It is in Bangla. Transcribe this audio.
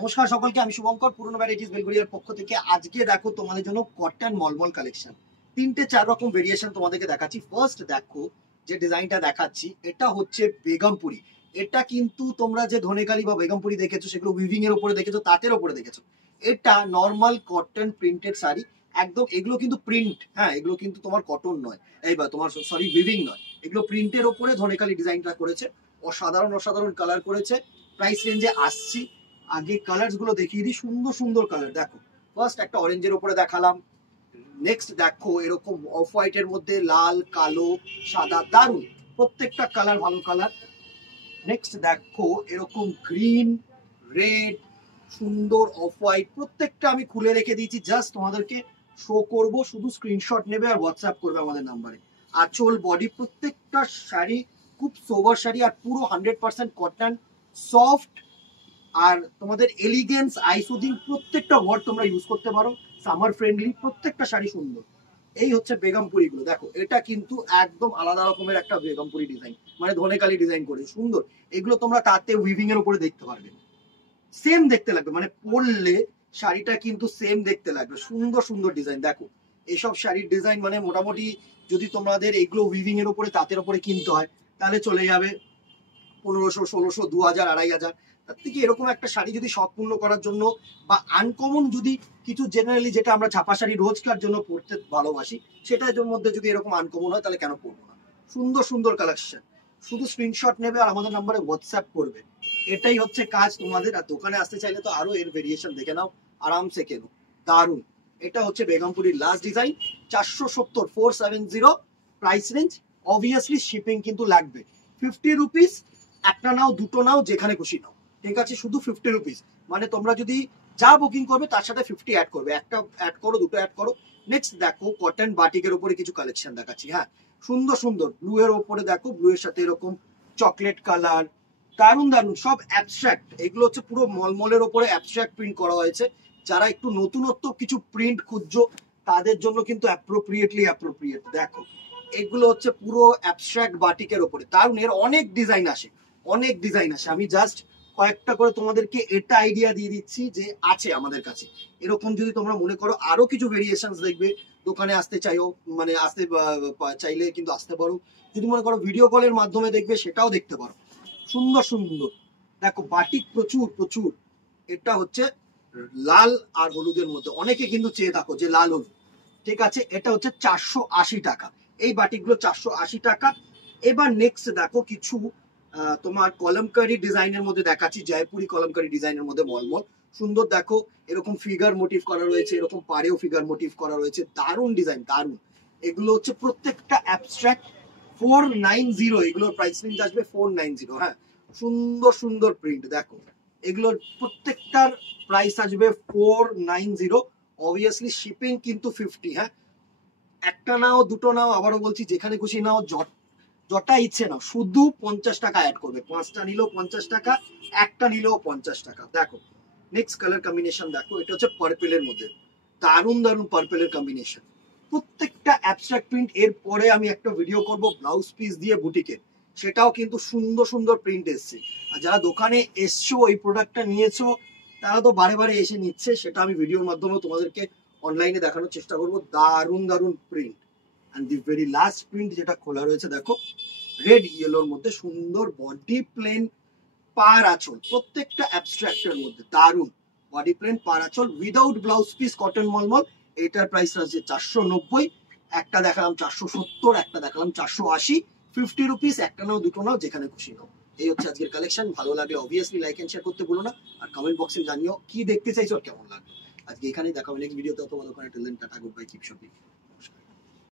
নমস্কার সকলকে, আমি শুভঙ্কর, পুরনো ভ্যারাইটিস বেলগড়িয়ার পক্ষ থেকে। আজকে দেখো তোমাদের জন্য কটন মলমল কালেকশন, তিনটে চার রকম ভেরিয়েশন তোমাদেরকে দেখাচ্ছি। ফার্স্ট দেখো যে ডিজাইনটা দেখাচ্ছি, এটা হচ্ছে বেগমপুরি। এটা কিন্তু তোমরা যে ধনেকালি বা বেগমপুরি দেখেছো সেগুলো উইভিং এর উপরে দেখেছো, তাঁতের উপরে দেখেছো। এটা নর্মাল কটন প্রিন্টেড শাড়ি একদম। এগুলো কিন্তু প্রিন্ট, হ্যাঁ, এগুলো কিন্তু তোমার কটন নয়, এইবার তোমার সরি উইভিং নয়, এগুলো প্রিন্টের উপরে ধনেকালি ডিজাইনটা করেছে। অসাধারণ অসাধারণ কালার করেছে। প্রাইস রেঞ্জে আসছি। আগে কালার গুলো দেখিয়ে দিই, সুন্দর সুন্দর কালার দেখো। ফার্স্ট একটা অরেঞ্জের উপরে দেখালাম, নেক্সট দেখো এরকম অফ হোয়াইট এর মধ্যে লাল কালো সাদা, দারুন প্রত্যেকটা কালার, ভালো কালার। নেক্সট দেখো এরকম গ্রিন রেড, সুন্দর অফ হোয়াইট, প্রত্যেকটা আমি খুলে রেখে দিয়েছি, জাস্ট তোমাদেরকে শো করব। শুধু স্ক্রিনশট নেবে আর হোয়াটসঅ্যাপ করবে আমাদের নাম্বারে। আঁচল বডি প্রত্যেকটা শাড়ি খুব সোবার শাড়ি, আর পুরো 100% কটন, সফট, আর তোমাদের এলিগেন্স আইসুদিং প্রত্যেকটা ওয়ার্ড তোমরা ইউজ করতে পারো। সামার ফ্রেন্ডলি, প্রত্যেকটা শাড়ি সুন্দর। এই হচ্ছে বেগমপুরি গুলো দেখো, এটা কিন্তু একদম আলাদা রকমের একটা বেগমপুরি ডিজাইন, মানে ধনেকালি ডিজাইন করে সুন্দর। এগুলো তোমরা তাতে উইভিং এর উপরে দেখতে পারবে, সেম দেখতে লাগবে, মানে পরলে শাড়িটা কিন্তু সেম দেখতে লাগবে। সুন্দর সুন্দর ডিজাইন দেখো। এইসব শাড়ির ডিজাইন মানে মোটামুটি যদি তোমাদের এগুলো উইভিং এর উপরে তাঁতের উপরে কিনতে হয় তাহলে চলে যাবে 1500, 1600, 2000, 2500। তার থেকে এরকম একটা শাড়ি যদি সম্পূর্ণ করার জন্য বা আনকমন যদি কিছু জেনারেলি যেটা আমরা ছাপা শাড়ি রোজকার জন্য পরতে ভালোবাসি, সেটার মধ্যে যদি এরকম আনকমন হয় তাহলে কেন পরবো না। সুন্দর সুন্দর কালেকশন, শুধু স্ক্রিনশট নেবে আর আমাদের নাম্বারে হোয়াটসঅ্যাপ করবে, এটাই হচ্ছে কাজ তোমাদের। আর দোকানে আসতে চাইলে তো আরো এর ভেরিয়েশন দেখে নাও, আরামসে কেনো, দারুন। এটা হচ্ছে বেগমপুরির last design, 470, 470 price range. Obviously shipping কিন্তু লাগবে, 50 রুপিস। একটা নাও, দুটো নাও, যেখানে খুশি নাও, ঠিক আছে, শুধু 50 রুপিস। মানে তোমরা যদি যা বুকিং করবে তার সাথে 50 অ্যাড করবে, একটা অ্যাড করো, দুটো অ্যাড করো। নেক্সট দেখো কটন বাটিকের উপরে কিছু কালেকশন দেখাচ্ছি, হ্যাঁ, সুন্দর সুন্দর। ব্লু এর উপরে দেখো, ব্লু এর সাথে এরকম চকলেট কালার, দারুন দারুন, সব অ্যাবস্ট্রাক্ট। এগুলো হচ্ছে পুরো মলমলের ওপরে অ্যাবস্ট্রাক্ট প্রিন্ট করা হয়েছে। যারা একটু নতুনত্ব কিছু প্রিন্ট খুঁজছো তাদের জন্য কিন্তু অ্যাপ্রোপ্রিয়েট দেখো। এগুলো হচ্ছে পুরো অ্যাবস্ট্রাক্ট বাটিকের ওপরে, দারুন। এর অনেক ডিজাইন আসে, অনেক ডিজাইন আসে। আমি জাস্ট কয়েকটা করে তোমাদেরকে এটা আইডিয়া দিয়ে দিচ্ছি যে আছে আমাদের কাছে। এরকম যদি তোমরা মনে করো আরো কিছু ভেরিয়েশন দেখবে, দোকানে আসতে চাইও, মানে আসতে চাইলে কিন্তু আসতে পারো। যদি মনে করো ভিডিও কলের মাধ্যমে দেখবে, সেটাও দেখতে পারো। সুন্দর সুন্দর দেখো বাটিক, প্রচুর প্রচুর। এটা হচ্ছে লাল আর হলুদের মধ্যে, অনেকে কিন্তু চেয়ে থাকো যে লাল হলুদ, ঠিক আছে। এটা হচ্ছে 480 টাকা, এই বাটিকগুলো 480 টাকা। এবার নেক্সট দেখো কিছু তোমার কলমকারি ডিজাইনের মধ্যে দেখাচ্ছি, জয়পুরি কলমকারি ডিজাইনের মধ্যে মলমল সুন্দর। দেখো এরকম ফিগার মোটিভ করা রয়েছে, এরকম পাড়েও ফিগার মোটিভ করা রয়েছে, দারুণ ডিজাইন, দারুণ। এগুলো হচ্ছে প্রত্যেকটা অ্যাবস্ট্রাক্ট। 490 এগুলোর প্রাইস রেঞ্জ আসবে, 490, হ্যাঁ। সুন্দর সুন্দর প্রিন্ট দেখো, এগুলোর প্রত্যেকটার প্রাইস আসবে 490। অবভিয়াসলি শিপিং কিন্তু 50, হ্যাঁ। একটা নাও, দুটো নাও, আবারও বলছি যেখানে খুশি নাও, যটা ইচ্ছে নাও, শুধু 50 টাকা অ্যাড করবে। 5টা নিলেও 50 টাকা, একটা নিলেও 50 টাকা। দেখো নেক্সট কালার কম্বিনেশন দেখো, এটা হচ্ছে পার্পেলের মধ্যে, দারুণ দারুণ পার্পেলের কম্বিনেশন, প্রত্যেকটা অ্যাবস্ট্রাক্ট প্রিন্ট। এর পরে আমি একটা ভিডিও করব ব্লাউজ পিস দিয়ে বুটিকের, সেটাও কিন্তু সুন্দর সুন্দর প্রিন্ট এসছে। আর যারা দোকানে এসছো এই প্রোডাক্টটা নিয়েছো তারা তো বারে বারে এসে নিচ্ছে, সেটা আমি ভিডিওর মাধ্যমে তোমাদেরকে অনলাইনে দেখানোর চেষ্টা করব। দারুণ দারুণ print. And the very last print যেটা খোলা রয়েছে দেখো, রেড ইয়েলোর মধ্যে সুন্দর বডি প্লেন, পার আঁচল, প্রত্যেকটা অ্যাবস্ট্রাক্টের মধ্যে দারুণ। বডি প্লেন, পার আঁচল, উইদাউট ব্লাউজ পিস, কটন মলমল। এটার প্রাইস আছে 490। একটা দেখালাম 470, একটা দেখালাম 480, 50 রুপিস। একটা নাও, দুটো নাও, যেখানে খুশি নাও। এই হচ্ছে আজকের কালেকশন। ভালো লাগলে অবভিয়াসলি লাইক এন্ড শেয়ার করতে ভুলো না, আর কমেন্ট বক্সে জানিও কি দেখতে চাইছো আর কেমন লাগবে। আজকে এখানেই দেখা হবে নেক্সট ভিডিওতে অথবা দোকানে। Till then tata, goodbye, keep shopping.